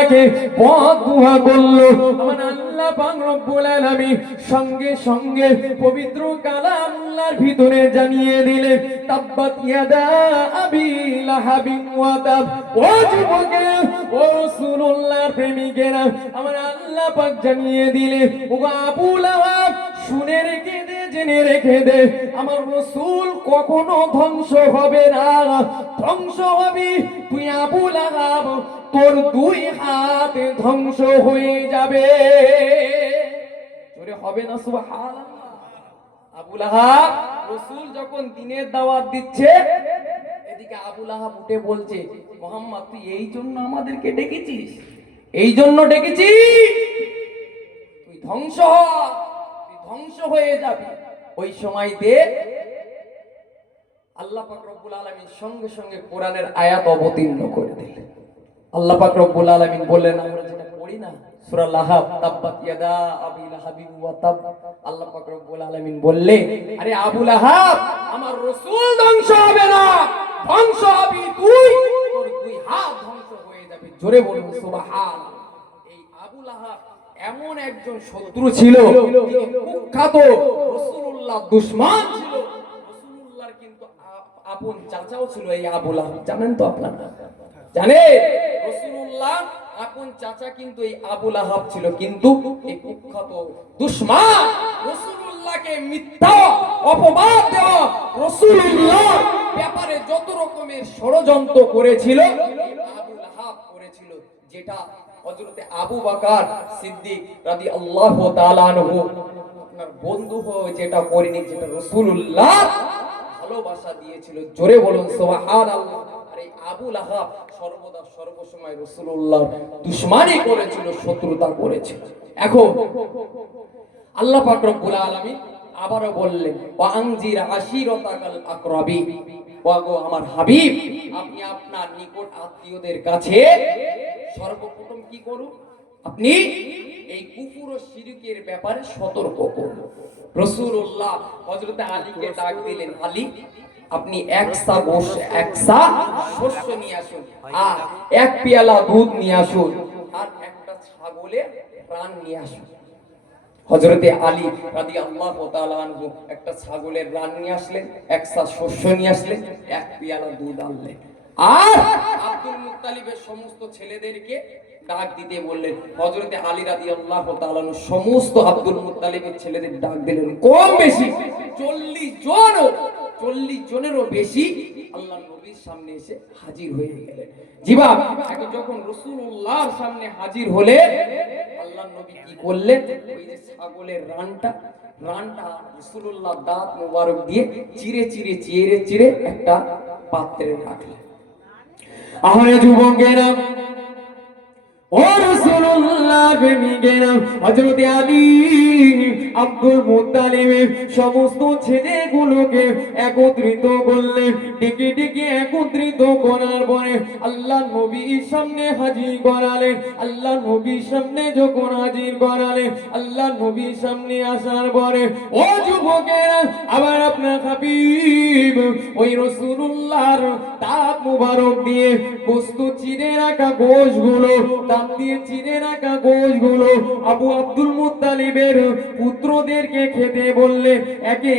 আল্লাহকে বদদুয়া করলো। আমার আল্লাহ পাক রব্বুল আলামিন সঙ্গে সঙ্গে পবিত্র কালামুল্লাহর ভিতরে জানিয়ে দিলেন, তাব্বাত ইয়াদা আবি লাহাবিন ওয়া তাব। ও যুবকেরা, ও রাসূলুল্লাহর প্রেমিকেরা, আমার আল্লাহ পাক জানিয়ে দিলেন, ও আবু লাহাব, শুনে রেখে দে, জেনে রেখে দে, আমার রাসূল কখনো ধ্বংস হবে না। ধ্বংস হবি তুই আবু লাহাব, তোর দুই হাত ধ্বংস হয়ে যাবে। জোরে হবে না সুবহানাল্লাহ। আবু লাহাব, রাসূল যখন দ্বীনের দাওয়াত দিচ্ছে, এদিকে আবু লাহাব উঠে বলছে, মুহাম্মদ তুই এই জন্য আমাদেরকে ডেকেছিস? এই জন্য ডেকেছিস? তুই ধ্বংস হ, তুই ধ্বংস হয়ে যাবি। ওই সময়তে আল্লাহ পাক রব্বুল আলামিন সঙ্গে সঙ্গে কোরআনের আয়াত অবতীর্ণ করে দিলেন। আল্লাহ পাক রব্বুল আলামিন বললেন, আমরা যেটা পড়ি না সূরা লাহাব, তাব্বাত ইয়াদা আবি লাহাবিন ওয়া তাব। আল্লাহ পাক রব্বুল আলামিন বললে, আরে আবু লাহাব, আমার রাসূল ধ্বংস হবে না, ধ্বংস হবি তুই, তোর দুই হাত ধ্বংস হয়ে যাবে। জোরে বলুন সুবহানাল্লাহ। এই আবু লাহাব এমন একজন শত্রু ছিল, কুখ্যাত রাসূলুল্লাহ দুশমন ছিল। রাসূলুল্লাহর কিন্তু আপন চাচাও ছিল এই আবু লাহাব, জানেন তো আপনারা? জানেন রাসূলুল্লাহ আপন চাচা কিন্তু এই আবু লাহাব ছিল, কিন্তু এই কুখ্যাত দুশমন রাসূলুল্লাহকে মিথ্যা অপবাদ দেওয়া, রাসূলুল্লাহ ব্যাপারে যত রকমের ষড়যন্ত্র করেছিল আবু লাহাব করেছিল, যেটা হযরতে আবু বকর সিদ্দিক রাদিয়াল্লাহু তাআলা আনহু আপনার বন্ধু হয়ে যেটা করেনি, যেটা রাসূলুল্লাহ ভালোবাসা দিয়েছিল। জোরে বলুন সুবহানাল্লাহ। আর এই আবু লাহাব সর্বদা সর্বসময় রাসূলুল্লাহর দুশমনি করেছিল, শত্রুতা করেছিল। এখন আল্লাহ পাক রব্বুল আলামিন আবারো বললেন, ওয়া আনজির আশিরাতাকাল আকরাবি। ওগো আমার হাবিব, আপনি আপনার নিকট আত্মীয়দের কাছে সর্বপ্রথম কি করুন? আপনি এই কুফর ও শিরকের ব্যাপারে সতর্ক করুন। রাসূলুল্লাহ হযরতে আলীকে ডাক দিলেন, আলী আপনি একসা শস্য নিয়ে আসুন, আর এক পেয়ালা দুধ নিয়ে আসুন, আর একটা ছাগলের প্রাণ নিয়ে আসুন। হযরতে আলী রাদিয়াল্লাহু তাআলা আনহু একটা ছাগলের রান নিয়ে আসলেন, একসা শস্য নিয়ে আসলেন, এক পেয়ালা দুধ আনলেন, আর আব্দুল মুত্তালিবের সমস্ত ছেলেদেরকে ডাক দিতে বললেন। হযরতে আলী রাদিয়াল্লাহু তাআলা আনহু সমস্ত আব্দুল মুত্তালিবের ছেলেদের ডাক দিলেন, কম বেশি 40 জনেরও বেশি আল্লাহর নবীর সামনে এসে হাজির হয়ে গেলেন। জিবা যখন রাসূলুল্লাহর সামনে হাজির হলে আল্লাহর নবী কি করলেন? ওই যে ছাগলের রানটা রাসূলুল্লাহ দাঁত মোবারক দিয়ে চিরে একটা পাত্রে রাখলেন। আহরে যুবকেরা, ও রাসূলুল্লাহ প্রেমিকেরা, হযরতে আলী আব্দুল মুত্তালিবের সমস্ত ছেলেগুলোকে একত্রিত করলেন। ডেকে একত্রিত করার পরে আল্লাহ নবীর সামনে হাজির করালেন। আল্লাহ নবীর সামনে যখন হাজির করালেন, আল্লাহ নবীর সামনে আসার পরে, ও যুবকেরা, আবার আপনার হাবিব ওই রাসূলুল্লাহর দাঁত মোবারক দিয়ে গোশত চিরে রাখা গোশগুলো, দাঁত দিয়ে চিরে রাখা গোশগুলো আবু আব্দুল মুত্তালিবের পুত্রদেরকে খেতে বললে। একে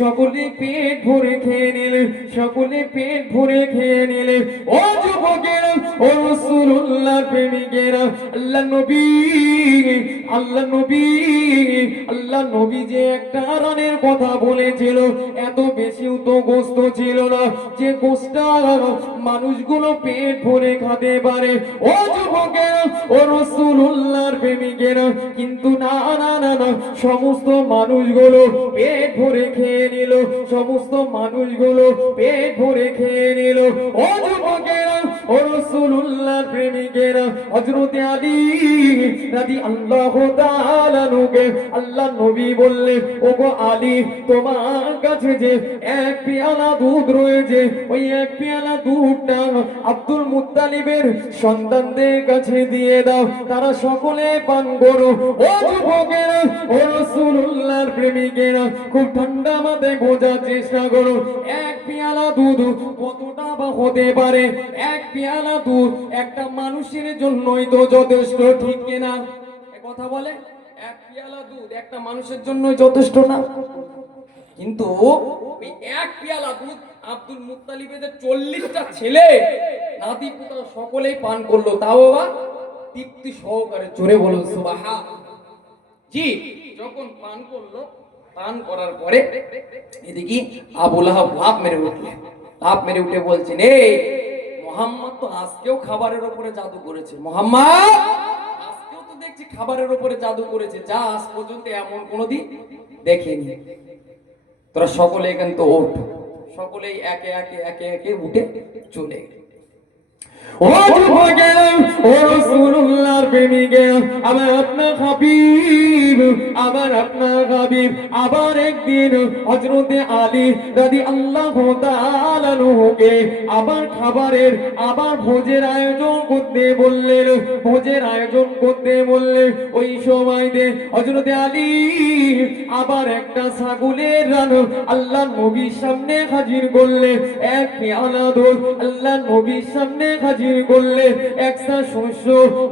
সকলে পেট ভরে খেয়ে নিলে, ও যুবকেরা, ও রাসূলুল্লাহর প্রেমিকেরা, আল্লাহ নবী যে একটা রানের কথা বলেছিল, এত বেশিও তো গোশত ছিল না যে গোশতটা মানুষগুলো পেট ভরে খেতে পারে। ও যুবকেরা, ও রাসূলুল্লাহর প্রেমিকেরা, কিন্তু না, সমস্ত মানুষগুলো পেট ভরে খেয়ে নিল, ও যুবকেরা, ও রাসূলুল্লাহর প্রেমিকেরা, হযরতে আলী রাদিয়াল্লাহু তাআলা আনহুকে আল্লাহ নবী বললেন, ওগো আলী, তোমার কাছে যে এক পেয়ালা দুধ রয়েছে, ওই এক পেয়ালা দুধটা আব্দুল মুত্তালিবের সন্তানদের কাছে দিয়ে দাও, তারা সকলে পান করো। ও যুবকেরা, ও রাসূলুল্লাহর প্রেমিকেরা, খুব ঠান্ডা মাথায় বোঝার চেষ্টা করো, এক পেয়ালা দুধ কতটা বা হতে পারে? এক পেয়ালা দুধ একটা মানুষের জন্যই তো যথেষ্ট, ঠিক কিনা? কথা বলে, এক পেয়ালা দুধ একটা মানুষের জন্যই যথেষ্ট না? কিন্তু ওই এক পেয়ালা দুধ আব্দুল মুত্তালিবের 40টা ছেলে নাতি পুত্র সকলেই পান করলো, তাও আবার তৃপ্তি সহকারে। জোরে বলুন সুবহান। জি, যখন পান করলো, পান করার পরে এদিকে আবু লাহাব লাফ মেরে উঠলেন। লাফ মেরে উঠে বলছেন, এই মুহাম্মদ তো আজকেও খাবারের উপরে জাদু করেছে। মুহাম্মদ আজকেও তো দেখছি খাবারের উপরে জাদু করেছে, যা আজ পর্যন্ত এমন কোনোদিন দেখিনি। তোরা সকলে এখান তো ওঠ। সকলেই একে একে একে একে উঠে চলে গেল। ও যুবকের, ও রাসূলুল্লাহর প্রেমিকে, আমার আপনার হাবিব, আমার আপনার হাবিব আবার একদিন হযরতে আলী রাদিয়াল্লাহু তাআলা আনহুকে আবার খাবারের, আবার ভোজের আয়োজন করতে বললেন। ভোজের আয়োজন করতে বললেন। ওই সময়তে হযরতে আলী আবার একটা ছাগলের রান আল্লাহর নবীর সামনে হাজির করলেন। এক পেয়ালা দুধ আল্লাহর নবীর সামনে হাজির করলেন। একটা শস্য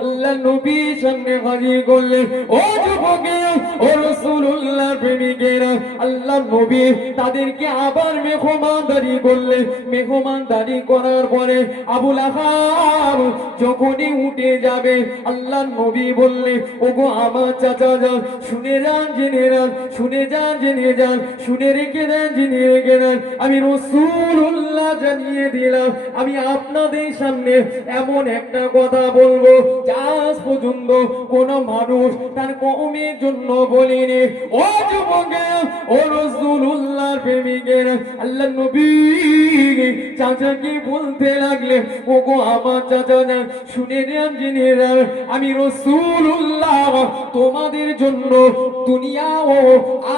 আল্লাহর নবীর সামনে হাজির করলেন। ও যুবকেরা, ও রাসূলুল্লাহর প্রেমিকেরা, আল্লাহর নবী তাদেরকে আবার মেহমানদারি করলেন। মেহমানদারি করার পরে আবু লাহাব যখনই উঠে যাবে, আল্লাহর নবী বললেন, ওগো আমার চাচা যান, শুনে যান, জেনে যান, শুনে যান, জেনে যান, শুনে রেখে দেন, জেনে রেখে দেন, আমি রাসূলুল্লাহ জানিয়ে দিলাম, আমি আপনাদের সামনে এমন একটা কথা বলবো যা আজ পর্যন্ত কোন মানুষ তার কওমের জন্য বলেনি। ও যুবকেরা, ও রাসূলুল্লাহর প্রেমিকেরা, আল্লাহর নবী চাচাকে বলতে লাগলেন, ওগো আমার চাচা যান, শুনে নেন, জেনে নেন, আমি রাসূলুল্লাহ তোমাদের জন্য দুনিয়া ও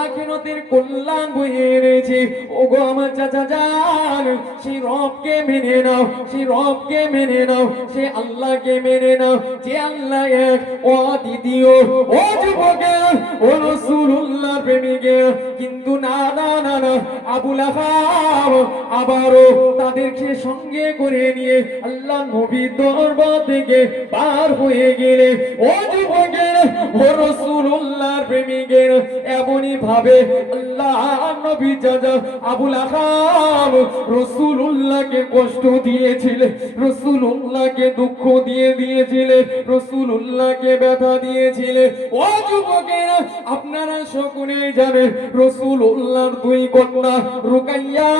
আখিরাতের কল্যাণ বয়ে এনেছি। ওগো আমার চাচা যান, সেই রবকে মেনে নাও, সেই রবকে মেনে নাও, সে আল্লাহকে মেনে নাও, যে আল্লাহ এক, ও দ্বিতীয়। ও যুবকেরা, ও রাসূলুল্লাহর প্রেমিকেরা, কিন্তু না না না না, আবু লাহাব আবারও তাদেরকে সঙ্গে করে নিয়ে আল্লাহ নবীর দরবার থেকে পার হয়ে গেলে। ও যুবকেরা, ও রাসূলুল্লাহর প্রেমিকেরা, এমনই ভাবে আল্লাহ নবী চাচা আবু লাহাব রাসূলুল্লাহকে কষ্ট দিয়েছিলেন, রাসূলুল্লাহকে দুঃখ দিয়েছিলেন, রাসূলুল্লাহকে ব্যথা দিয়েছিলেন। ও যুবকেরা, আপনারা সকলেই জানেন রাসূলুল্লাহর দুই কন্যা রুকাইয়া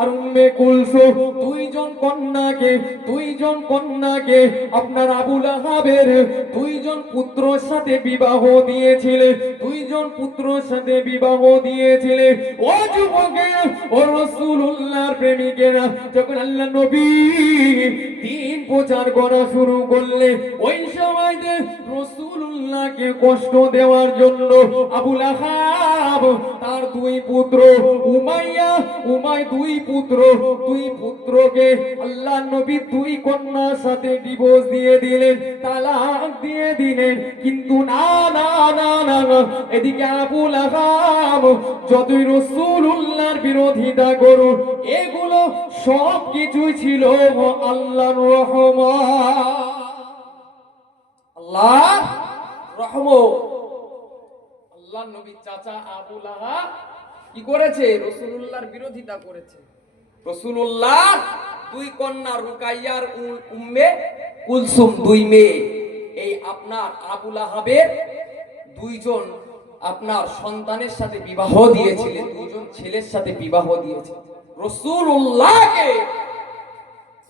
আর উম্মে কুলসুম, দুইজন কন্যাকে আপনার আবু লাহাবের দুইজন পুত্রর সাথে বিবাহ দিয়েছিলেন, দুইজন পুত্রর সাথে বিবাহ দিয়েছিলেন। ও যুবকেরা, ও রাসূলুল্লাহর প্রেমিকেরা, যখন আল্লাহ নবী দ্বীন প্রচার করা শুরু করলেন, ওই সময়তে রাসূলুল্লাহকে কষ্ট দেওয়ার জন্য আবু লাহাব তার দুই পুত্র দুই পুত্রকে আল্লাহ নবী দুই কন্যার সাথে ডিভোর্স দিয়ে দিলেন, তালাক দিয়ে দিলেন। কিন্তু না না না না না, এদিকে আবু লাহাব যতই রাসূলুল্লাহর বিরোধিতা করুন, এগুলো সব কিছুই ছিল আল্লাহর রহমত। আল্লাহর রহমত। আল্লাহর নবীর চাচা আবু লাহাব কি করেছে? রাসূলুল্লাহর বিরোধিতা করেছে। রাসূলুল্লাহ দুই কন্যা রুকাইয়ার উম্মে কুলসুম, দুই মেয়ে, এই আপনার আবু লাহাবের দুইজন আপনার সন্তানের সাথে বিবাহ দিয়েছিলেন, দুইজন ছেলের সাথে বিবাহ দিয়েছিলেন। রাসূলুল্লাহকে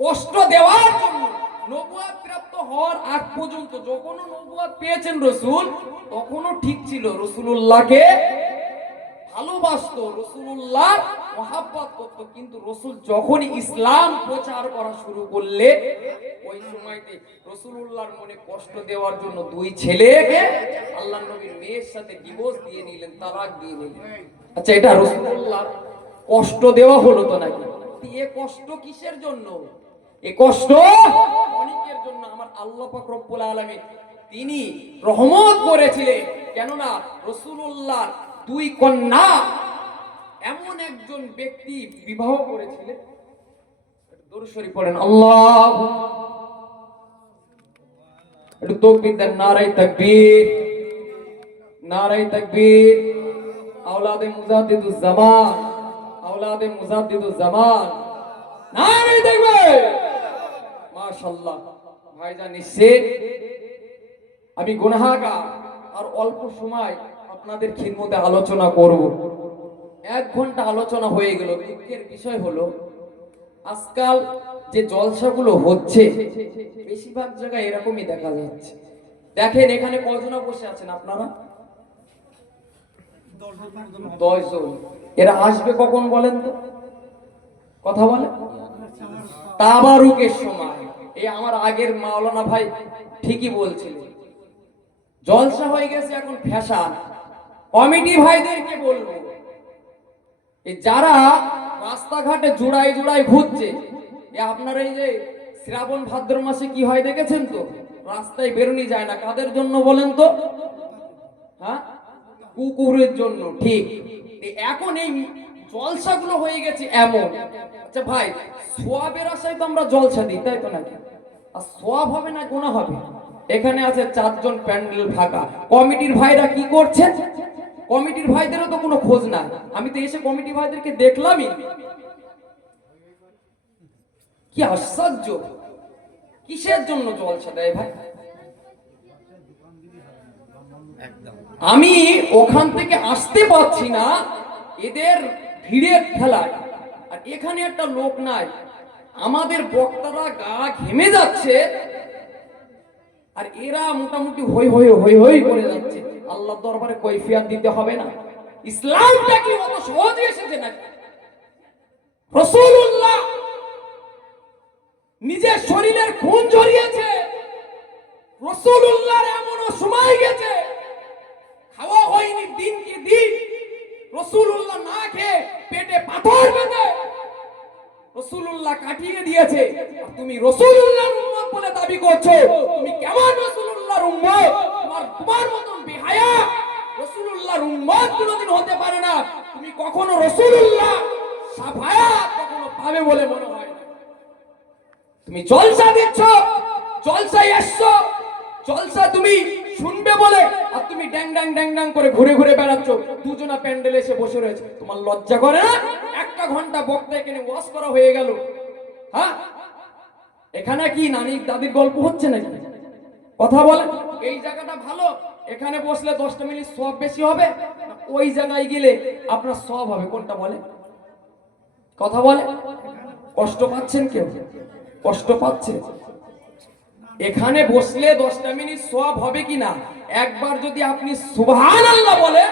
কষ্ট দেওয়ার জন্য নবুয়ত প্রাপ্ত হওয়ার আগ পর্যন্ত, যখনও নবুয়ত পেয়েছেন রাসূল, তখনও ঠিক ছিল, রাসূলুল্লাহকে ভালোবাসতো, রাসূলুল্লাহ মহব্বত করত। কিন্তু রাসূল যখন ইসলাম প্রচার করা শুরু করলে, ওই সময়তে রাসূলুল্লাহর মনে কষ্ট দেওয়ার জন্য দুই ছেলেকে আল্লাহর নবীর মেয়ের সাথে ডিভোর্স দিয়ে নিলেন, তালাক দিয়ে নিলেন। আচ্ছা, এটা রাসূলুল্লাহর কষ্ট দেওয়া হলো তো নাকি? এ কষ্ট কিসের জন্য? এ কষ্ট অনেকের জন্য আমার আল্লাহ পাক রব্বুল আলামিন তিনি রহমত করেছিলেন। কেননা রাসূলুল্লাহর দুই কন্যা এমন একজন ব্যক্তি বিবাহ করেছিলেন, দুরূদ শরীফ পড়েন। আল্লাহ, একটু তাকবীর দেন। নারায়ে তাকবীর, নারায়ে তাকবীর। আওলাদে মুজাদ্দিদুজ জামান, আওলাদে মুজাদ্দিদুজ জামান, নারায়ে তাকবীর। মাশাআল্লাহ। ভাইজান, নিশ্চিত আমি গুনাহগার আর অল্প সময় আপনাদের খিদমতে আলোচনা করব। 1 ঘন্টা আলোচনা হয়ে গেল। দুঃখের বিষয় হলো আজকাল যে জলসাগুলো হচ্ছে বেশিরভাগ জায়গায় এরকমই দেখা যাচ্ছে। দেখেন এখানে কজনা বসে আছেন আপনারা? 10 জন। এরা আসবে কখন বলেন তো? কথা বলে তাবারুকের সময়। এই আমার আগের মাওলানা ভাই ঠিকই বলছিলেন, জলসা হয়ে গেছে এখন ফ্যাশন। কমিটি ভাইদেরকে বলবো, এই যারা রাস্তাঘাটে জোড়ায় জোড়ায় ঘুরছে, আপনারা এই যে শ্রাবণ ভাদ্র মাসে কি হয় দেখেছেন তো? রাস্তায় বেরোনি যায় না। কাদের জন্য বলেন তো? হ্যাঁ, কুকুরের জন্য। ঠিক এখন এই জলসাগুলো হয়ে গেছে এমন। আচ্ছা ভাই, সোয়াবের আশায় তো আমরা জলসা দিই, তাই তো নাকি? আর সোয়াব হবে না গুনাহ হবে? এখানে আছে 4 জন, প্যান্ডেল ফাঁকা। কমিটির ভাইরা কি করছে? কমিটির ভাইদেরও তো কোনো খোঁজ নাই। আমি তো এসে কমিটি ভাইদেরকে দেখলামই। কি আশ্চর্য! কিসের জন্য জলসা দেয় ভাই? আমি ওখান থেকে আসতে পারছি না এদের ভিড়ের ঠেলায়। আর এখানে একটা লোক নাই, আমাদের বক্তারা গা ঘেমে যাচ্ছে আর এরা মোটামুটি হই হই হই হই করে যাচ্ছে। আল্লাহর দরবারে কৈফিয়ত দিতে হবে না? ইসলামটা কি অত সহজে এসেছে নাকি? রাসূলুল্লাহ নিজের শরীরের খুন ঝরিয়েছে। রাসূলুল্লাহর এমনও সময় গেছে খাওয়া হয়নি দিন কি দিন। রাসূলুল্লাহ না খেয়ে পেটে পাথর বেঁধে রাসূলুল্লাহ কাটিয়ে দিয়েছে। আর তুমি রাসূলুল্লাহর উম্মত বলে দাবি করছো। তুমি কেমন রাসূলুল্লাহর উম্মত? তোমার মতন বেহায়া রাসূলুল্লাহর উম্মত কোনোদিন হতে পারে না। তুমি কখনো রাসূলুল্লাহ শাফায়াত কখনো পাবে বলে মনে হয় না। তুমি জলসা দিচ্ছ, জলসায় এসছো, জলসা তুমি শুনবে বলে আর তুমি ড্যাং ড্যাং ড্যাং ড্যাং করে ঘুরে ঘুরে বেড়াচ্ছ। দুজনা প্যান্ডেলে এসে বসে রয়েছে। তোমার লজ্জা করে না? 1 ঘন্টা বক্তা এখানে ওয়াজ করা হয়ে গেল। হ্যাঁ, এখানে কি নানি দাদির গল্প হচ্ছে নাকি? কথা বলে। এই জায়গাটা ভালো, এখানে বসলে 10টা মিনিট সব বেশি হবে, ওই জায়গায় গেলে আপনার সব হবে? কোনটা বলে? কথা বলে। কষ্ট পাচ্ছেন কেউ? কষ্ট পাচ্ছে? এখানে বসলে 10টা মিনিট সওয়াব হবে কিনা একবার যদি আপনি সুবহানাল্লাহ বলে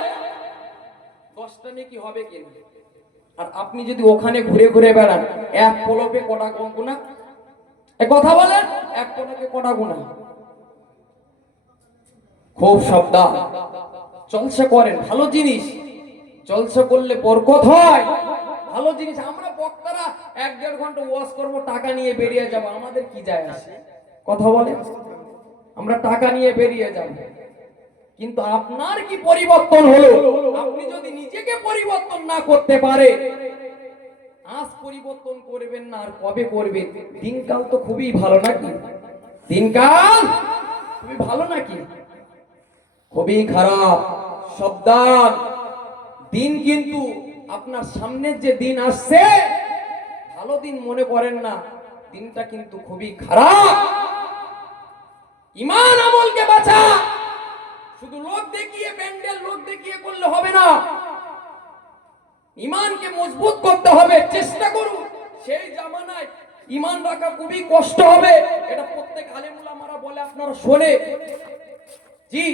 10টা নেকি হবে কিনা? আর আপনি যদি ওখানে ঘুরে ঘুরে বেড়ান, এক পলকে কটা গুনাহ? এ কথা বলেন, এক পলকে কটা গুনাহ? খুব সাবধান। জলসা করেন, ভালো জিনিস। জলসা করলে বরকত হয়, ভালো জিনিস। আমরা বক্তারা 1-1.5 ঘন্টা ওয়াজ করব, টাকা নিয়ে বেরিয়ে যাব, আমাদের কি যায় আসে? কথা বলে। আমরা টাকা নিয়ে বেরিয়ে যাব, কিন্তু আপনার কি পরিবর্তন হলো? আপনি যদি নিজেকে পরিবর্তন না করতে পারে, আজ পরিবর্তন করবেন না আর কবে করবেন? দিনকাল তো খুবই ভালো নাকি? দিনকাল খুবই ভালো নাকি? খুবই খারাপ। সাবধান। দিন কিন্তু আপনার সামনের যে দিন আসছে, ভালো দিন মনে করেন না, দিনটা কিন্তু খুবই খারাপ। ঈমান আমলকে বাঁচা। শুধু লোক দেখিয়ে প্যান্ডেল, লোক দেখিয়ে করলে হবে না। ঈমানকে মজবুত করতে হবে। চেষ্টা করুন। সেই জামানায় ঈমান রাখা খুবই কষ্ট হবে, এটা প্রত্যেক আলেম উলামারা বলে, আপনারা শোনে। জি,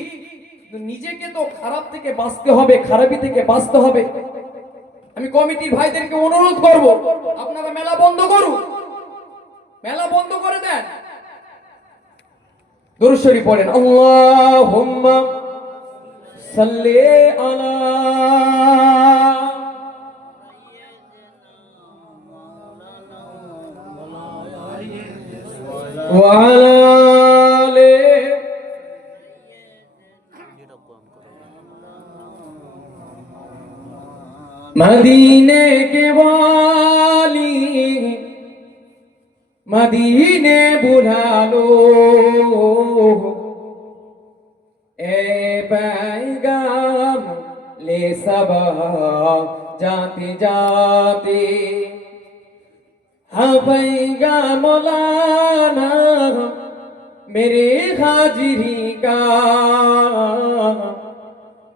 নিজেকে তো খারাপ থেকে বাঁচতে হবে, খারাপি থেকে বাঁচতে হবে। আমি কমিটির ভাইদেরকে অনুরোধ করব, আপনারা মেলা বন্ধ করুন, মেলা বন্ধ করে দেন। দুরূদ শরীফ পড়েন। আল্লাহুম্মা সাল্লি আলা ওয়া আলা আলি मदीने के वाली मदीने बुला लो ए पैगाम ले सबा जाते जाते हाँ पैगाम लाना मेरे हाजिरी का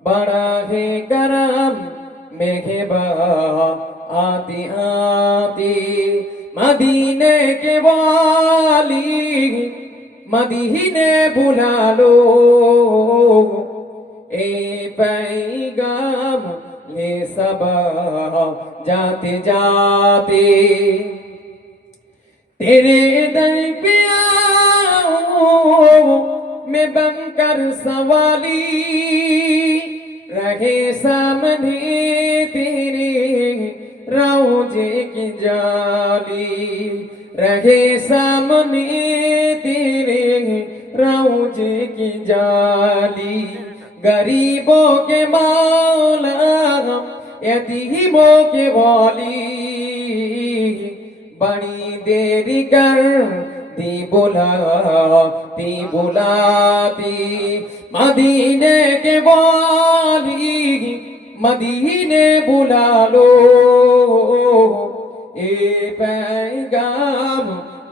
बड़ा है करम मेघे आती आती मदीने के वाली मदीने बुला लो ए पैगाम ले सबा जाते जाते तेरे दर पे आओ मैं बनकर सवाली रहे सामने तेरे रोजे की जाली रहे सामने तेरे रोजे की जाली गरीबों के मौला यतीमों के वाली बड़ी देरी कर दी बुलाती मदीने के वाली मदीने बुला लो ए पैगाम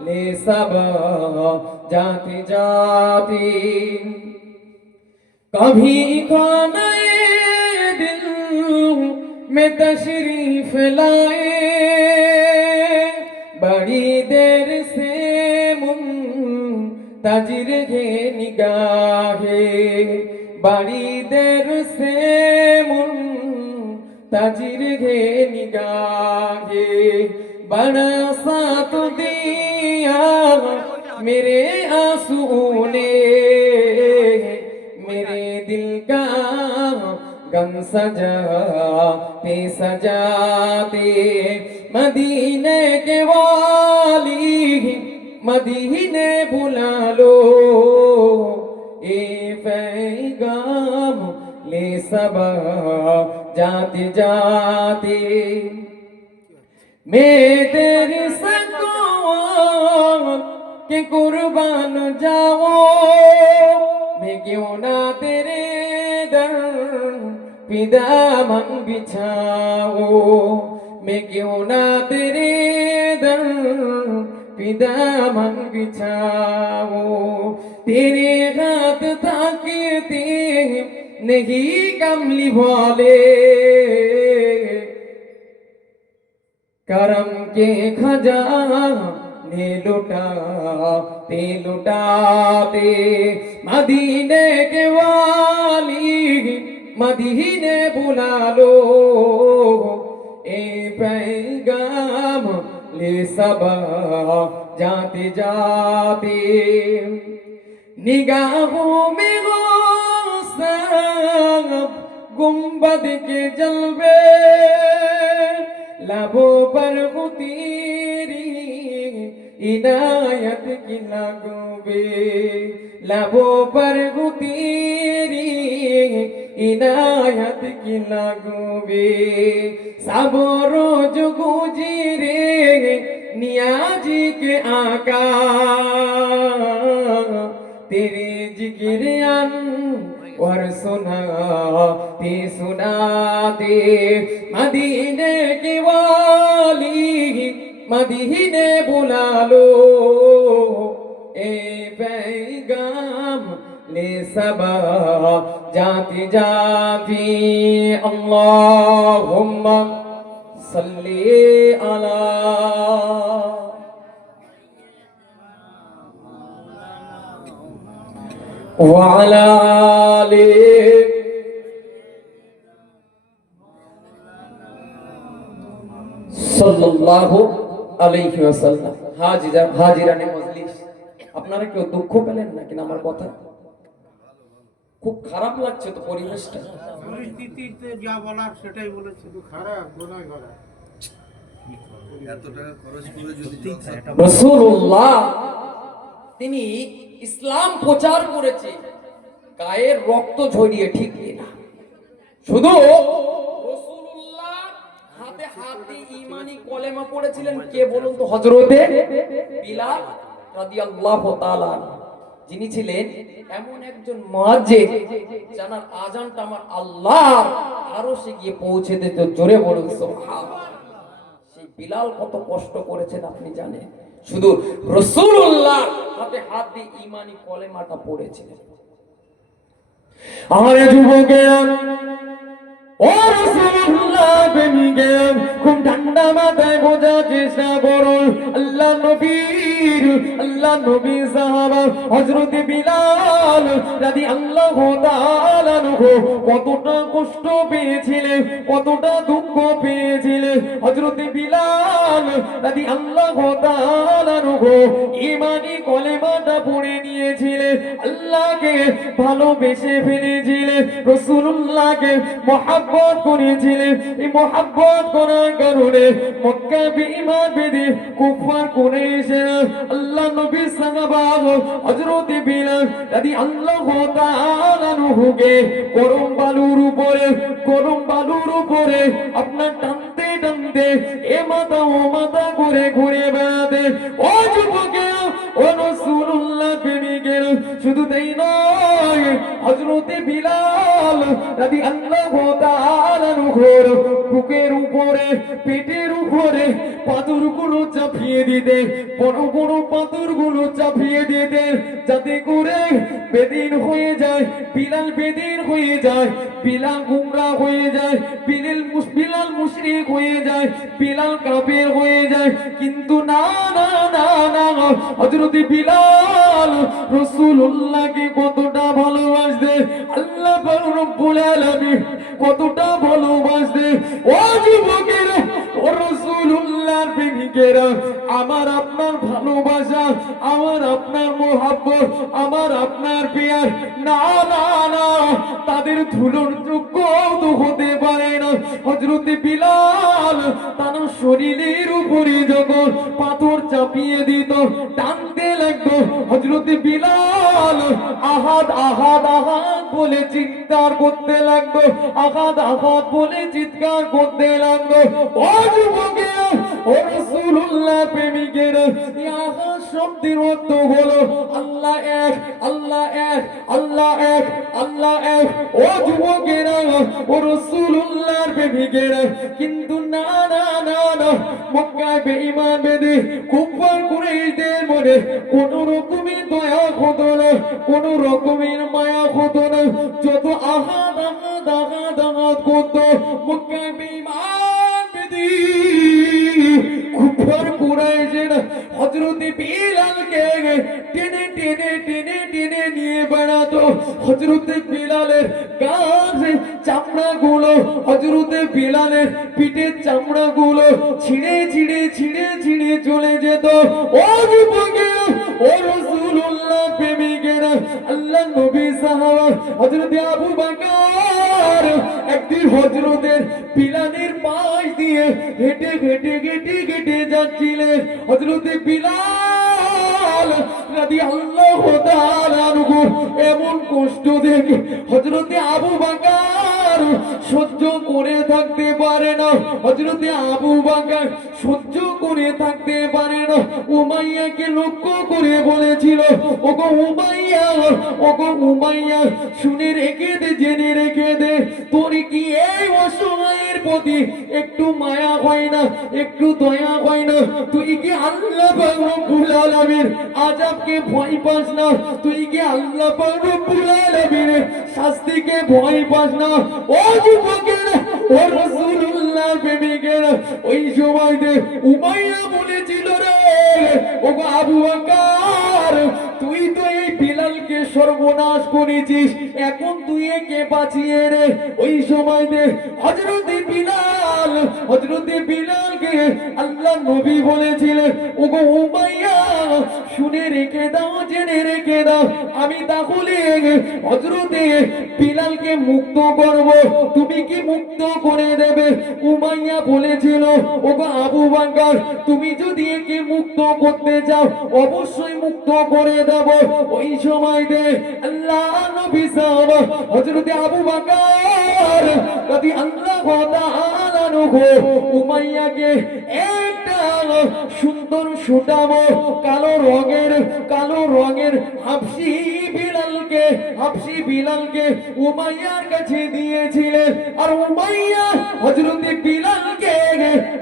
ले सब जाते जाते कभी खाने दिल में तशरीफ लाए बड़ी देर से मुंतजिर है निगाहे बड़ी देर से मुंतजिर है निगाहे बड़ा साथ दिया मेरे आंसू ने मेरे दिल का गम सजाते सजाते मदीने के वाली मदीने बुला लो ए पैगाम ले सबा जाते जाते मैं तेरे संगों के कुर्बान जाओ मैं क्यों ना तेरे दर पे दामन बिछाओ मैं क्यों ना तेरे दर पे दामन बिछाओ तेरे हाथ ताकते नहीं कमली वाले करम के खजाने लुटाते लुटाते मदीने के वाली मदीने बुला लो ए पैगाम ले सबा जाते जाते निगाहों में हो सब गुंबद के जलवे लबों पर हो तेरी इनायत की लगबे लबों पर हो तेरी इनायत की लगबे सब रोज गुजरे नियाजी के आका तेरे जिक्र और सुनाते सुनाते मदीने की वाली मदीने बुला लो ए पैगाम ले सबा जाते जाते अल्लाहुम्मा सल्ली अला वाला সাল্লাল্লাহু আলাইহি ওয়াসাল্লাম হাজিরানে মজলিস আপনারা কেউ দুঃখ পেলেন নাকি না আমার কথা খুব খারাপ লাগছে তো পরিবেশটা পরিস্থিতিতে যা বলার সেটাই বলেছে তো খারাপ গোনায় গড়া এত টাকা খরচ করে যদি রাসূলুল্লাহ তিনি ইসলাম প্রচার করেছে গায়ের রক্ত ঝরিয়ে ঠিক না শুধু রাসূলুল্লাহ হাতে হাত দিয়ে ঈমানি কলেমা পড়েছিলেন কে বলুন তো? হযরতে বিলাল রাদিয়াল্লাহু তাআলা, যিনি ছিলেন এমন একজন মুয়াজ্জিন যার আযানটা আমার আল্লাহর আরশে গিয়ে পৌঁছে দিত। জোরে বলুন সুবহানাল্লাহ। সেই বিলাল কত কষ্ট করেছেন আপনি জানেন? শুধু রাসূলুল্লাহ হাতে হাত দিয়ে ঈমানি কলেমাটা পড়েছিলেন। আমার যুবকেরা, ও রাসূলুল্লাহ প্রেমিকে খুব ঠান্ডা মাথায় বোঝার চেষ্টা করুন। আল্লাহ নবী সাহাবা হযরত বিলাল রাদিয়াল্লাহু তাআলা কতটা কষ্ট পেয়েছিলেন, কতটা দুঃখ পেয়েছিলেন। হযরত বিলাল রাদিয়াল্লাহু তাআলা ঈমানি কলেমাটা পড়ে নিয়েছিলেন, আল্লাহকে ভালোবেসে ফেলেছিলেন, রাসূলুল্লাহকে মহব্বত করেছিলেন। এই মহব্বত করার কারণে মক্কা ঈমান বেঁধে কুফর কুরাইশরা আল্লাহ নবী সাহাবা হযরত বিলাল রাদিয়াল্লাহু তাআলা আনহুকে গরম বালুর উপরে আপনার টানতে টানতে এ মাথা ও মাথা ঘুরে ঘুরে বেড়াতে। ও যুবকেরা, ও রাসূলুল্লাহ প্রেমিকেরা, শুধু তাই নয়, হযরত বিলাল রাদিয়াল্লাহু তাআলা আনহুর বুকের উপরে, পেটের উপরে পাথরগুলো চাপিয়ে দিতে, বড় বড় পাথরগুলো চাপিয়ে দিতে, যাতে করে বেদিন হয়ে যায় বিলাল, বেদিন হয়ে যায় বিলাল, গুমরাহ হয়ে যায় বিলাল, মুশরিক হয়ে যায় বিলাল, কাফের হয়ে যায়। কিন্তু না না না না, হযরত বিলাল রাসূলুল্লাহকে কতটা ভালোবাসতেন, আল্লাহ পাক রব্বুল আলামিন কতটা ভালোবাসতেন। ও যুবকেরা, ও রাসূলুল্লাহর প্রেমিকেরা, আমার আপনার ভালোবাসা, আমার আপনার মোহাব্বত, আমার আপনার প্যার না না না, তাদের ধুলোর যোগ্য তো হতে পারে না। হযরত বিলাল তার শরীরের উপরে যখন পাথর চাপিয়ে দিত, টানতে লাগতো, হযরত বিলাল আহাদ আহাদ আহাদ বলে চিৎকার করতে লাগতো, আহাদ আহাদ বলে চিৎকার করতে লাগতো। ও যুবকেরা, ও রাসূলুল্লাহ প্রেমিকেরা, এই আহাদ শব্দের অর্থ হলো আল্লাহ এক, আল্লাহ এক, আল্লাহ এক, আল্লাহ এক। ও যুবকেরা, ও রাসূলুল্লাহর প্রেমিকেরা, কিন্তু না না না না, মক্কায় বেঈমান বেদে কুফর কুরাইশদের মনে কোন রকমের দয়া হতো না, কোন রকমের মায়া হতো না। যত আহাদ আহাদ আহাদ আহাদ করতো মক্কায় বেঈমান বেদে কুফর কুরাইশরা হযরত বিলালকে টেনে টেনে টেনে টেনে নিয়ে বেড়াতো। হযরত বিলালের গায়ের চামড়াগুলো, হযরত বিলালের পিঠের চামড়াগুলো ছিঁড়ে ছিঁড়ে ছিঁড়ে ছিঁড়ে চলে যেত। ও যুবকেরা, ও রাসূলুল্লাহ প্রেমিকেরা, আল্লাহ নবী সাহাবা হযরত আবু বকর একদিন হযরতের বিলালের পাশ দিয়ে হেঁটে হেঁটে হেঁটে হেঁটে যাচ্ছিলেন। হযরত বিলাল রাদিয়াল্লাহু তাআলা আনহু এমন কষ্ট দেখে হযরত আবু বকর সহ্য করে থাকতে পারে না। হযরত আবু বকর সহ্য করে থাকতে পারে না, উমাইয়াকে লক্ষ্য করে বলেছিল, ওগো উমাইয়া, ওগো উমাইয়া, শুনে রেখে দে, জেনে রেখে দে, তোর কি এই অসহায়ের প্রতি একটু মায়া হয় না, একটু দয়া হয় না? তুই কি আল্লাহ পাক রব্বুল আলামিন আযাবকে ভয় পাস না? তুই কি আল্লাহ পাক রব্বুল আলামিন শাস্তিকে ভয় পাস না? ও যুবকেরা, ও রাসূলুল্লাহ প্রেমিকেরা, ওই সময়তে উমাইয়া বলেছিল, রে ওগো আবু বকর, তুই তো এই বিলালকে সর্বনাশ করেছিস, এখন তুই একে বাঁচিয়ে রে। ওই সময়তে হযরত বিলালকে আল্লাহ নবী বলেছিলেন, ওগো উমাইয়া, শুনে রেখে দাও, জেনে রেখে দাও, আমি তাহলে হযরত বিলালকে মুক্ত করব, তুমি কি মুক্ত করে দেবে? উমাইয়া বলেছিল, ওগো আবু বকর, তুমি যদি একে মুক্ত করতে চাও অবশ্যই মুক্ত করে দেব। ওই সময়তে আল্লাহ নবী সাহাবা হযরত আবু বকর রাদিয়াল্লাহু তাআলা আনহু উমাইয়াকে একটা সুন্দর সুটামো কালো রঙের হাবশি বিলালকে উমাইয়ার কাছে দিয়েছিলেন। আর উমাইয়া হযরতে বিলালকে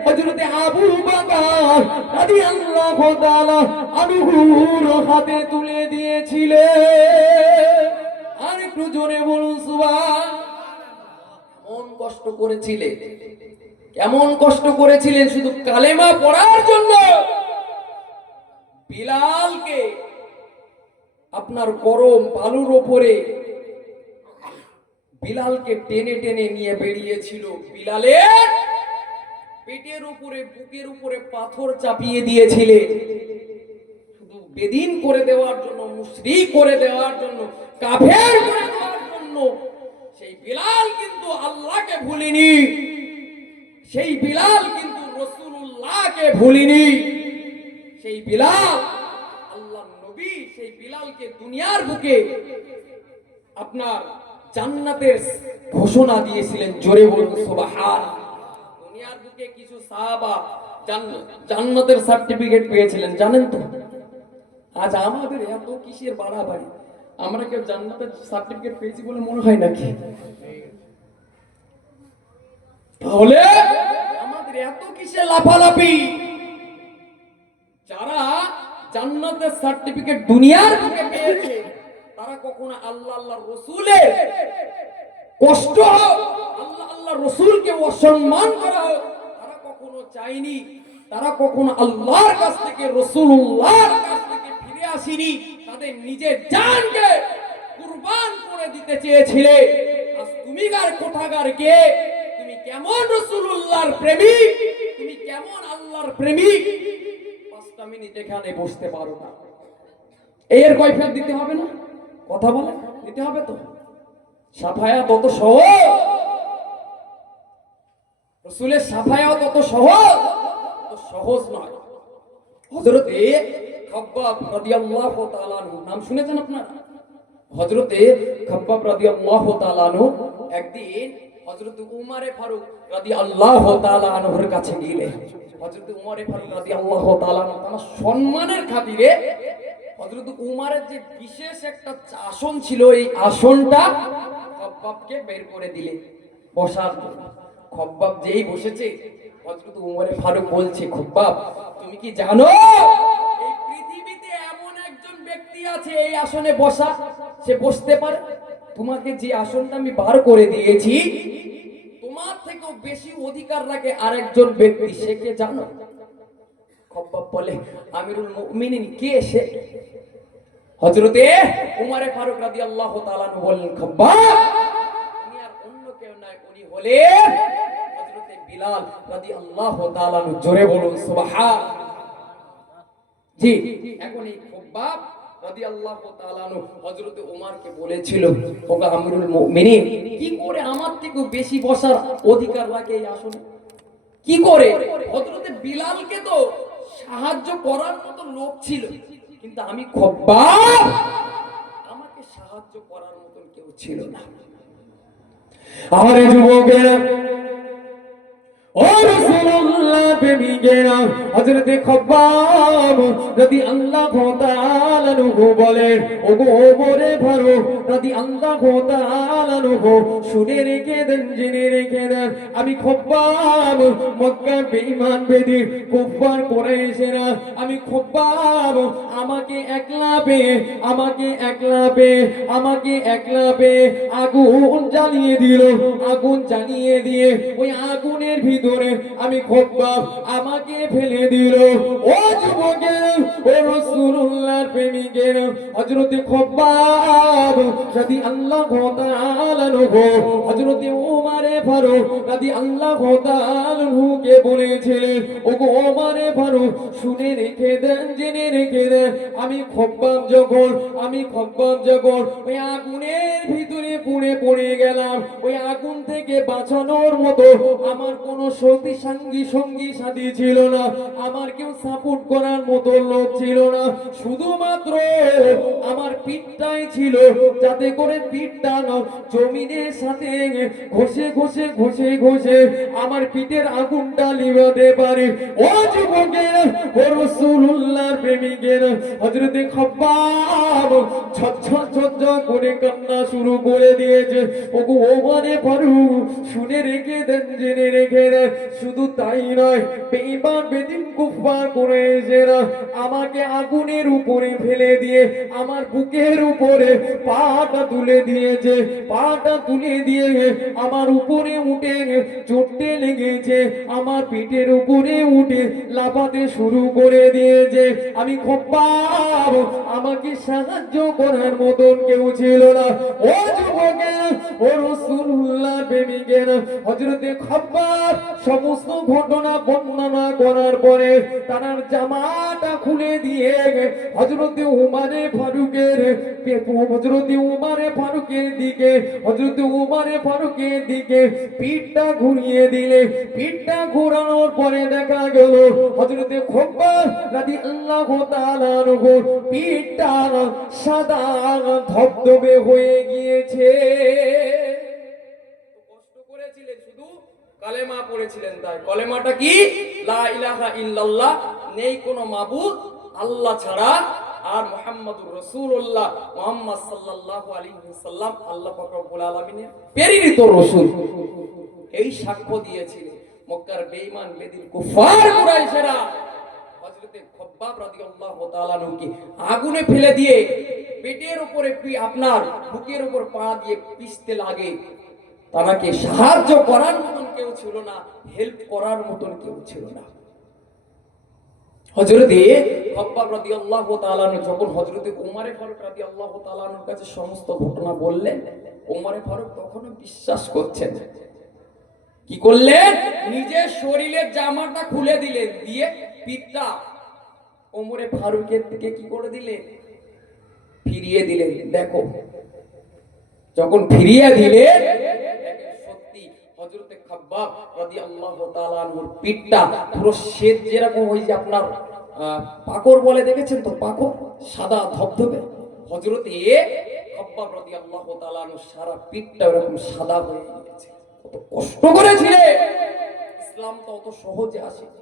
হযরতে আবু বকর রাদিয়াল্লাহু তাআলা আনহুর হাতে তুলে দিয়েছিলেন। আর একটু জোরে বলুন সুবহান। কেমন কষ্ট করেছিলেন শুধু কালেমা পড়ার জন্য। বিলালকে আপনার গরম বালুর উপরে বিলালকে টেনে টেনে নিয়ে বেরিয়েছিল। বিলালের পেটের উপরে বুকের উপরে পাথর চাপিয়ে দিয়েছিলেন শুধু বেদিন করে দেওয়ার জন্য, মুশরিক করে দেওয়ার জন্য, কাফের করে দেওয়ার জন্য। সেই বিলাল কিন্তু আল্লাহকে ভুলিনি, সেই বিলাল কিন্তু রাসূলুল্লাহকে ভুলিনি। সেই বিলাল আল্লাহর নবী সেই বিলালকে দুনিয়ার বুকে আপনার জান্নাতের ঘোষণা দিয়েছিলেন। জোরে বলুন সুবহান। দুনিয়ার বুকে কিছু সাহাবা জান্নাতের সার্টিফিকেট পেয়েছিলেন, জানেন তো? আজ আমাদের এত কিসের বাড়াবাড়ি, আমরা কেউ জান্নাতের সার্টিফিকেট পেয়েছি বলে মনে হয় নাকি? তাহলে আমাদের এত কিসের লাফালাফি? যারা জান্নাতের সার্টিফিকেট দুনিয়ার বুকে পেয়েছে তারা কখনো আল্লাহর রাসূলের কষ্ট হোক, আল্লাহর রাসূলকে অসম্মান করা হোক তারা কখনো চায়নি। তারা কখনো আল্লাহর কাছ থেকে, রাসূলুল্লাহর কাছ থেকে ফিরে আসেনি। তাদের নিজের জানকে কুরবান করে দিতে চেয়েছিলে। আজ তুমি গার কোঠাগার কে? তুমি কেমন রাসূলুল্লাহর প্রেমিক, তুমি কেমন আল্লাহর প্রেমিক? 5টা মিনিট এখানে বসতে পারো না, এর কৈফিয়ত দিতে হবে না? কথা বলে দিতে হবে তো। সাফায়া তত সহজ, রাসূলের সাফায়া তত সহজ নয়। হযরতে খাব্বাব রাদিয়াল্লাহু তাআলা আনহু নাম শুনেছেন আপনারা? হযরতে খাব্বাব রাদিয়াল্লাহু তাআলা আনহু একদিন হযরত উমরে ফারুক রাদিয়াল্লাহু তাআলা আনহুর কাছে গেলেন। হযরত উমরে ফারুক রাদিয়াল্লাহু তাআলা আনহু তার সম্মানের খাতিরে হযরত উমরের যে বিশেষ একটা আসন ছিল, এই আসনটা খাব্বাবকে বের করে দিলেন বসার জন্য। খাব্বাব যেই বসেছে হযরত উমরে ফারুক বলছে, খাব্বাব তুমি কি জানো এই পৃথিবীতে এমন একজন ব্যক্তি আছে এই আসনে বসা, সে বসতে পারে? তোমাকে যে আসনটা আমি বার করে দিয়েছি তোমার থেকেও বেশি অধিকার রাখে আরেকজন ব্যক্তি, সে কে জানো? খাব্বাব বলে, আমিরুল মুমিনিন। কে সে? হযরতে উমরে ফারুক রাদিয়াল্লাহু তাআলা আনহু বললেন, খাব্বাব উনি আর অন্য কেউ নয়, উনি হলেন হযরতে বিলাল রাদিয়াল্লাহু তাআলা আনহু। জোরে বলুন সুবহান। জি, এখন এই খাব্বাব রাদিয়াল্লাহু তাআলা আনহু হযরতে উমরকে বলেছিল, ওগো আমিরুল মুমিনিন, কি করে আমার থেকে বেশি বসার অধিকার রাখে এই আসনে? কি করে? হযরতে বিলালকে তো সাহায্য করার মতো লোক ছিল, কিন্তু আমি খাব্বাব, আমাকে সাহায্য করার মতো কেউ ছিল না। আমারে যুবকেরা, ও রাসূলুল্লাহ প্রেমিকেরা, হযরতে খাব্বাব রাদিয়াল্লাহু তাআলা আনহু বলেন, ওগো ওমরে ফারুক রাদিয়াল্লাহু তাআলা আনহু, শুনে রেখে দেন, জেনে রেখে দেন, আমি খাব্বাব মক্কার বেঈমান বেদির কুফার কুরাইশেরা, আমি খাব্বাব আমাকে একলা পেয়ে আগুন জ্বালিয়ে দিল। আগুন জ্বালিয়ে দিয়ে ওই আগুনের ভিতরে আমি খাব্বাব আমাকে ফেলে দিল। ও যুবকেরা, ও রাসূলুল্লাহর প্রেমিকেরা, হযরতে খাব্বাব রাদিয়াল্লাহু তাআলা আনহু হযরতে উমরে ফারুক রাদিয়াল্লাহু তাআলা আনহুকে বলেছিলেন, ওগো উমরে ফারুক, শুনে রেখে দেন, জেনে রেখে দেন, আমি খাব্বাব যখন ওই আগুনের ভিতরে পুড়ে পড়ে গেলাম, ওই আগুন থেকে বাঁচানোর মতো আমার কোনো সঙ্গী সাথী ছিল না, আমার কেউ সাপোর্ট করার মতো লোক ছিল না। শুধুমাত্র আমার পিঠটাই ছিল, যাতে করে পিঠটা জমিনের সাথে ঘষে ঘষে ঘষে ঘষে আমার পিঠের আগুনটা লিভাতে পারে। ও যুবকেরা, ও রাসূলুল্লাহর প্রেমিকেরা, হযরতে খাব্বাব ঝরঝর ঝরঝর করে কান্না শুরু করে দিয়েছে। ওগো ওমানে ফারুক, শুনে রেখে দেন, জেনে রেখে দেন। শুধু তাই নয়, বেঈমান বেদিন কুফফার কুরাইশেরা আমাকে আগুনের উপরে ফেলে দিয়ে আমার বুকের উপরে পাটা তুলে দিয়েছে। পাটা তুলে দিয়ে আমার উপরে উঠে চড়তে লেগেছে, আমার পিঠের উপরে উঠে লাফাতে শুরু করে দিয়েছে। আমি খাব্বাব, আমাকে সাহায্য করার মতন কেউ ছিল না। ও যুবকেরা, ও রাসূলুল্লাহর প্রেমিকেরা, হযরতে খাব্বাব সমস্ত ঘটনা বর্ণনা করার পরে তার জামাটা খুলে দিয়ে হযরতে উমারে ফারুকের পিঠটা ঘুরিয়ে দিলে। পিঠটা ঘোরানোর পরে দেখা গেল হযরতে খাব্বাব রাদিয়াল্লাহু তাআলা আনহু পিঠটা সাদা ধবধবে হয়ে গিয়েছে। কষ্ট করেছিলেন, শুধু কালেমা পড়েছিলেন। তাই কলেমাটা কি? লা ইলাহা ইল্লাল্লাহ, নেই কোনো মাবুদ আল্লাহ ছাড়া, আর মুহাম্মাদুর রাসূলুল্লাহ, মুহাম্মদ সাল্লাল্লাহু আলাইহি ওয়াসাল্লাম আল্লাহ পাক রব্বুল আলামিনের প্রেরিত রাসূল। এই সাক্ষ্য দিয়েছিলেন মক্কার বেঈমান বেদিন কুফার কুরাইশেরা হযরতে খাব্বাব রাদিয়াল্লাহু তাআলা আনহুকে আগুনে ফেলে দিয়ে পেটের উপরে আপনার বুকের উপর পা দিয়ে পিষতে লাগে। তারাকে সাহায্য করার মতন কেউ ছিল না, হেল্প করার মতন কেউ ছিল না। হযরতে খাব্বাব রাদিয়াল্লাহু তাআলা আনহু যখন হযরতে উমরে ফারুক রাদিয়াল্লাহু তাআলা আনহুর কাছে সমস্ত ঘটনা বললেন, উমরে ফারুক তখনও বিশ্বাস করছেন। কি করলেন? নিজের শরীরের জামাটা খুলে দিলেন, দিয়ে পিঠটা উমরে ফারুকের দিকে কি করে দিলেন? ফিরিয়ে দিলেন। দেখো, যখন ফিরিয়ে দিলেন, সত্যি হযরতে খাব্বাব রাদিয়াল্লাহু তাআলা আনহুর পিঠটা পুরো শ্বেত, যেরকম ওই যে আপনার পাকড় বলে, দেখেছেন তো পাকড়, সাদা ধবধবে। হযরতে খাব্বাব রাদিয়াল্লাহু তাআলা আনহু সারা পিঠটা এরকম সাদা হয়ে গিয়েছে। কত কষ্ট করেছিলেন। ইসলাম তো অত সহজে আসেনি।